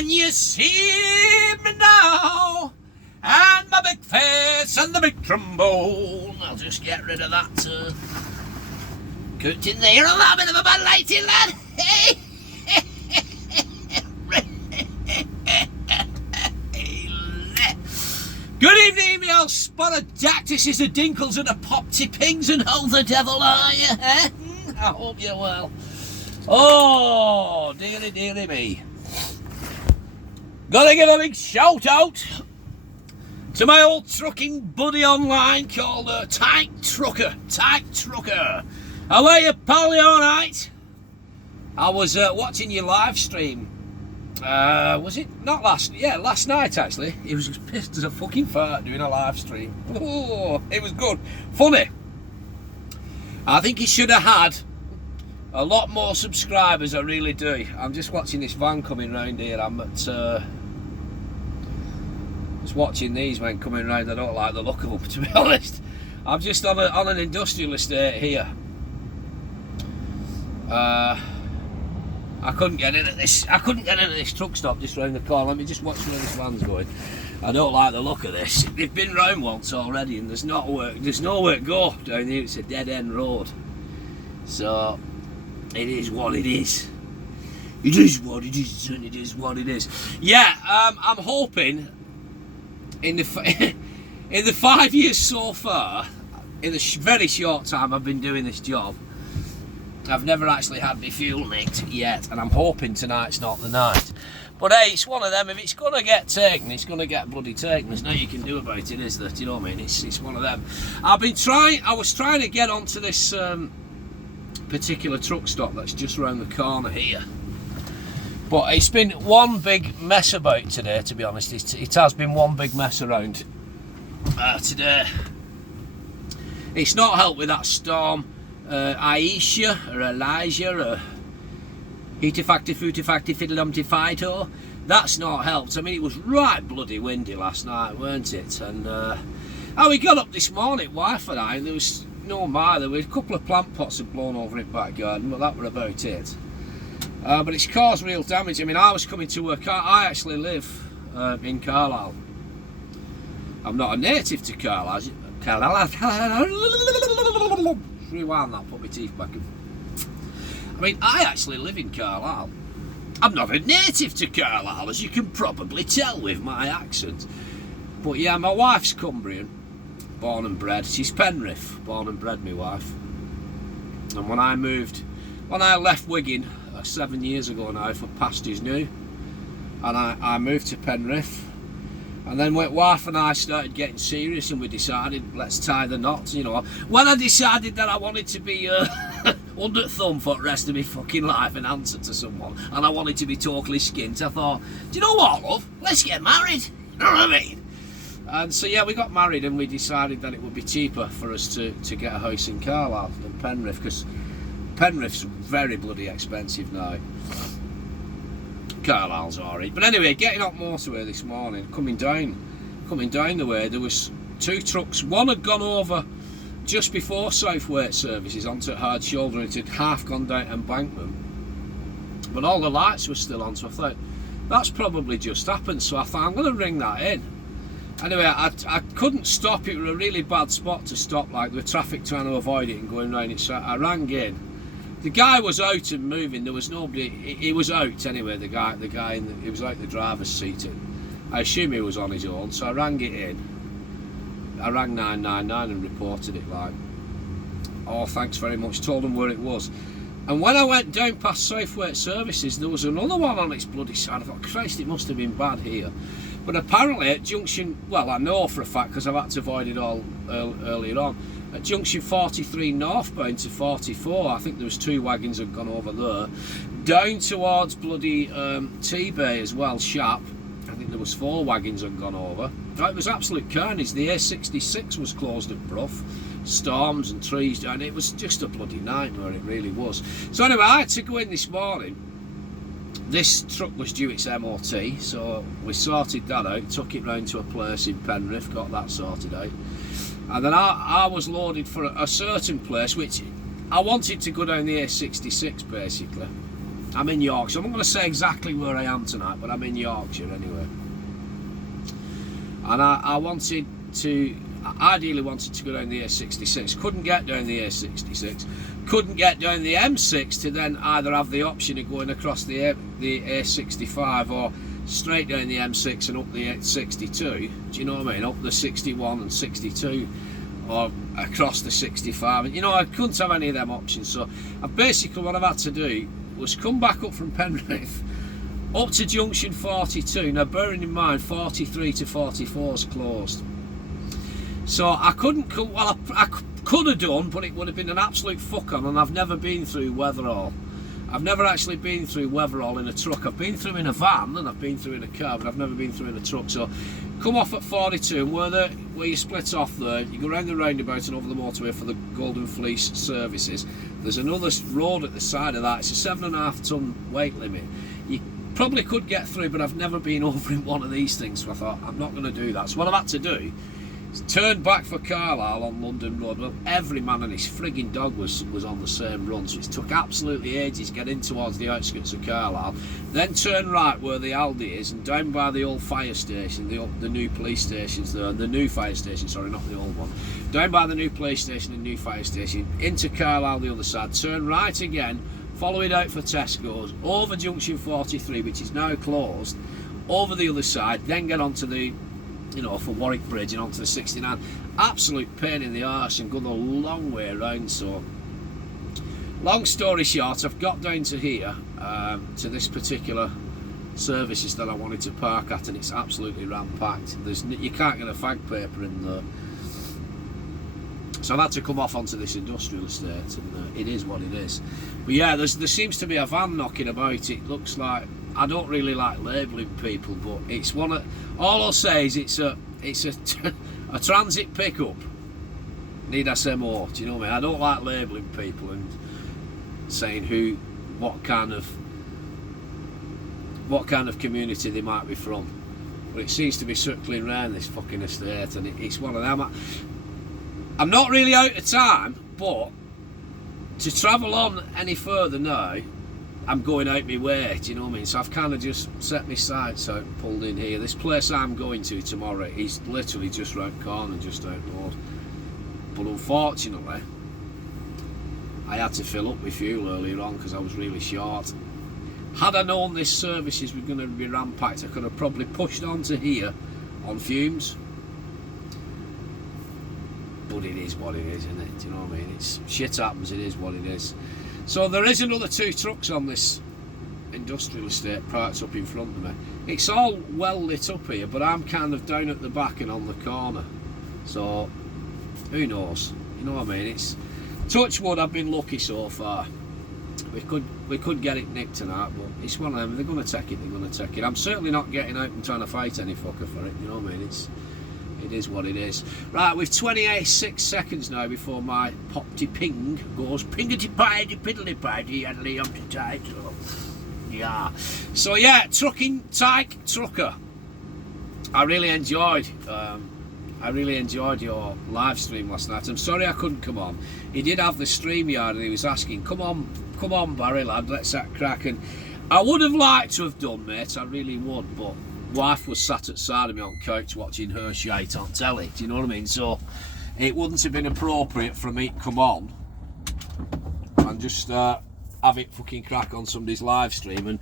Can you see me now? And my big face and the big trombone. I'll just get rid of that curtain there. A little bit of a bad lighting, lad. Good evening, me old spotted dactyses, the dinkles and the popty pings, and how the devil are you? I hope you're well. Oh, dearie, dearie me. Gotta give a big shout out to my old trucking buddy online called Tyke Trucker. Tyke Trucker. How are you, pal? You alright? I was watching your live stream. Was it not last? Yeah, last night actually. He was just pissed as a fucking fart doing a live stream. Oh, it was good, funny. I think he should have had a lot more subscribers. I really do. I'm just watching this van coming round here. I'm at just watching these men coming round. I don't like the look of them, to be honest. I'm just on an industrial estate here. I couldn't get into this. I couldn't get into this truck stop just round the corner. Let me just watch where this van's going. I don't like the look of this. They've been round once already, and there's nowhere to go down here. It's a dead end road. So it is what it is. It is what it is, and it is what it is. Yeah, I'm hoping in the 5 years so far, in the very short time I've been doing this job, I've never actually had my fuel nicked yet, and I'm hoping tonight's not the night. But hey, it's one of them. If it's going to get taken, it's going to get bloody taken. There's nothing you can do about it, is there? Do you know what I mean? It's one of them. I was trying to get onto this particular truck stop that's just around the corner here. But it's been one big mess about today, to be honest. It has been one big mess around today. It's not helped with that storm. Aisha or Elijah or Heatifacti Footifacti Fiddledumpty Fido. That's not helped. I mean, it was right bloody windy last night, weren't it? And we got up this morning, wife and I, and there was no more. There were a couple of plant pots had blown over in back garden, but that were about it. But it's caused real damage. I mean, I was coming to work. I actually live in Carlisle. I'm not a native to Carlisle. Rewind that, put my teeth back in. I mean, I actually live in Carlisle. I'm not a native to Carlisle, as you can probably tell with my accent. But yeah, my wife's Cumbrian, born and bred. She's Penrith, born and bred, my wife. And when I left Wigan 7 years ago now for pastures new, and I moved to Penrith. And then my wife and I started getting serious, and we decided, let's tie the knots, you know. When I decided that I wanted to be under thumb for the rest of my fucking life and answer to someone, and I wanted to be totally skint, I thought, do you know what, love? Let's get married. You know what I mean? And so yeah, we got married, and we decided that it would be cheaper for us to get a house in Carlisle than Penrith, because Penrith's very bloody expensive now. Carlisle's alright. But anyway, getting up motorway this morning, coming down the way, there was two trucks. One had gone over just before South Weight Services onto hard shoulder, and it had half gone down embankment. But all the lights were still on, so I thought, that's probably just happened. So I thought, I'm going to ring that in. Anyway, I couldn't stop. It was a really bad spot to stop, like the traffic trying to avoid it and going round it. So I rang in. The guy was out and moving. There was nobody. He was out anyway. The guy he was out the driver's seat. I assume he was on his own. So I rang it in. I rang 999 and reported it. Like, oh, thanks very much. Told them where it was. And when I went down past South Weight Services, there was another one on its bloody side. I thought, Christ, it must have been bad here. But apparently at junction, well, I know for a fact because I've had to avoid it all earlier on. At junction 43 northbound to 44, I think there was two wagons had gone over there. Down towards bloody T-Bay as well, Sharp, I think there was 4 wagons had gone over. It was absolute carnage. The A66 was closed at Brough. Storms and trees down. It was just a bloody nightmare, it really was. So anyway, I had to go in this morning. This truck was due its MOT, so we sorted that out, took it round to a place in Penrith, got that sorted out. And then I was loaded for a certain place, which I wanted to go down the A66 basically. I'm in Yorkshire. I'm not going to say exactly where I am tonight, but I'm in Yorkshire anyway. And I ideally wanted to go down the A66. Couldn't get down the A66. Couldn't get down the M6 to then either have the option of going across the A65 or straight down the M6 and up the A62. Do you know what I mean? Up the 61 and 62 or across the 65. And, you know, I couldn't have any of them options. So basically what I've had to do was come back up from Penrith up to junction 42. Now bearing in mind 43 to 44 is closed. So I couldn't come, well I could have done, but it would have been an absolute fuck on, and I've never been through Weatherall. I've never actually been through Weatherall in a truck. I've been through in a van and I've been through in a car, but I've never been through in a truck. So come off at 42 and where you split off there, you go round the roundabout and over the motorway for the Golden Fleece services. There's another road at the side of that. It's a 7.5 ton weight limit. You probably could get through, but I've never been over in one of these things, so I thought I'm not going to do that. So what I've had to do is turn back for Carlisle on London Road. Well, every man and his frigging dog was on the same run, so it took absolutely ages to get in towards the outskirts of Carlisle. Then turn right where the Aldi is and down by the old fire station, the new police stations there, the new fire station, sorry, not the old one. Down by the new police station and new fire station, into Carlisle the other side, turn right again, follow it out for Tesco's, over junction 43, which is now closed, over the other side, then get onto the, you know, for Warwick Bridge and onto the 69. Absolute pain in the arse and go the long way around. So long story short, I've got down to here, to this particular services that I wanted to park at, and it's absolutely ram-packed. You can't get a fag paper in there. So I've had to come off onto this industrial estate, and it is what it is. But yeah, there seems to be a van knocking about. It looks like, I don't really like labelling people, but it's one of, all I'll say is it's a transit pickup. Need I say more? Do you know what I mean? I don't like labelling people and saying what kind of community they might be from. But it seems to be circling around this fucking estate, and it's one of them. I'm not really out of time, but to travel on any further now, I'm going out my way, do you know what I mean? So I've kind of just set my sights out and pulled in here. This place I'm going to tomorrow is literally just round the corner, just out the road. But unfortunately, I had to fill up my fuel earlier on because I was really short. Had I known this services were going to be rampacked, I could have probably pushed on to here on fumes. But it is what it is, isn't it? Do you know what I mean? It's shit happens, it is what it is. So there is another 2 trucks on this industrial estate parked up in front of me. It's all well lit up here, but I'm kind of down at the back and on the corner. So who knows? You know what I mean? It's touch wood, I've been lucky so far. We could get it nicked tonight, but it's one of them. They're going to take it. They're going to take it. I'm certainly not getting out and trying to fight any fucker for it. You know what I mean? It is what it is. Right, we've 28 seconds now before my popty ping goes pingity-pidy, piddly-pidy, and Liam to title. Yeah. So yeah, trucking, Tyke Trucker. I really enjoyed your live stream last night. I'm sorry I couldn't come on. He did have the StreamYard and he was asking, come on Barry lad, let's that crack. And I would have liked to have done, mate, I really would, but wife was sat at side of me on couch watching her shite on telly, do you know what I mean? So it wouldn't have been appropriate for me to come on and just have it fucking crack on somebody's live stream and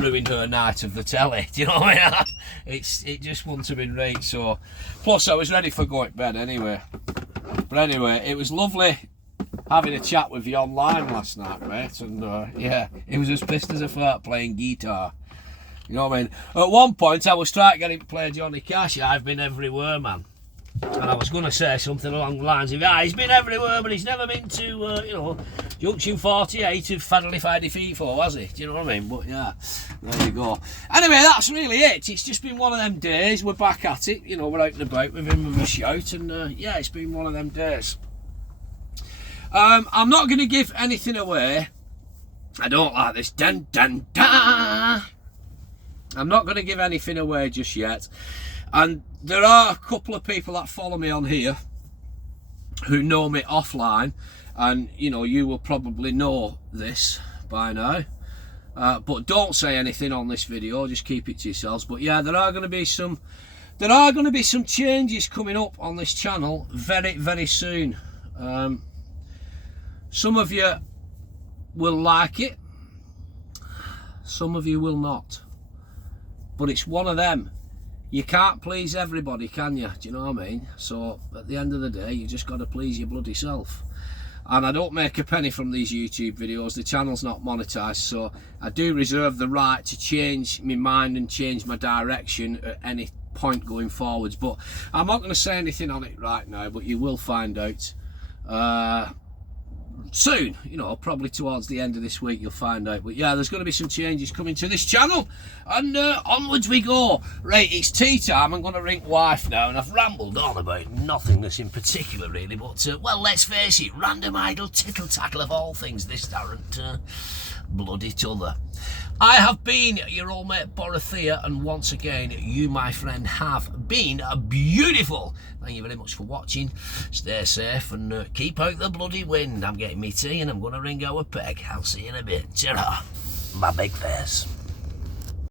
ruin her night of the telly, do you know what I mean? It just wouldn't have been right. So plus I was ready for going to bed anyway. But anyway, it was lovely having a chat with you online last night, mate, and yeah, it was as pissed as a fart playing guitar. You know what I mean? At one point I was trying to get him to play Johnny Cash, I've been everywhere, man. And I was going to say something along the lines of, he's been everywhere, but he's never been to, you know, Junction 48 of Faddly Fiddy Feet for, has he? Do you know what I mean? But yeah, there you go. Anyway, that's really it. It's just been one of them days. We're back at it. You know, we're out and about with him with a shout, and yeah, it's been one of them days. I'm not going to give anything away. I don't like this. Dun, dun, dun. I'm not going to give anything away just yet. And there are a couple of people that follow me on here who know me offline, and you know, you will probably know this by now. but don't say anything on this video, just keep it to yourselves. But yeah, there are going to be some changes coming up on this channel very, very soon. Some of you will like it, some of you will not, but it's one of them. You can't please everybody, can you? Do you know what I mean? So at the end of the day, you just got to please your bloody self. And I don't make a penny from these YouTube videos. The channel's not monetized, so I do reserve the right to change my mind and change my direction at any point going forwards. But I'm not going to say anything on it right now, but you will find out soon, you know, probably towards the end of this week you'll find out. But yeah, there's going to be some changes coming to this channel, and onwards we go. Right, it's tea time. I'm going to ring wife now, and I've rambled on about nothingness in particular really, but well, let's face it, random idle tittle tattle of all things, this darn't bloody t'other. I have been your old mate Borothea, and once again you, my friend, have been beautiful. Thank you very much for watching. Stay safe and keep out the bloody wind. I'm getting me tea and I'm going to ring our peg. I'll see you in a bit. Ta-ra, my big face.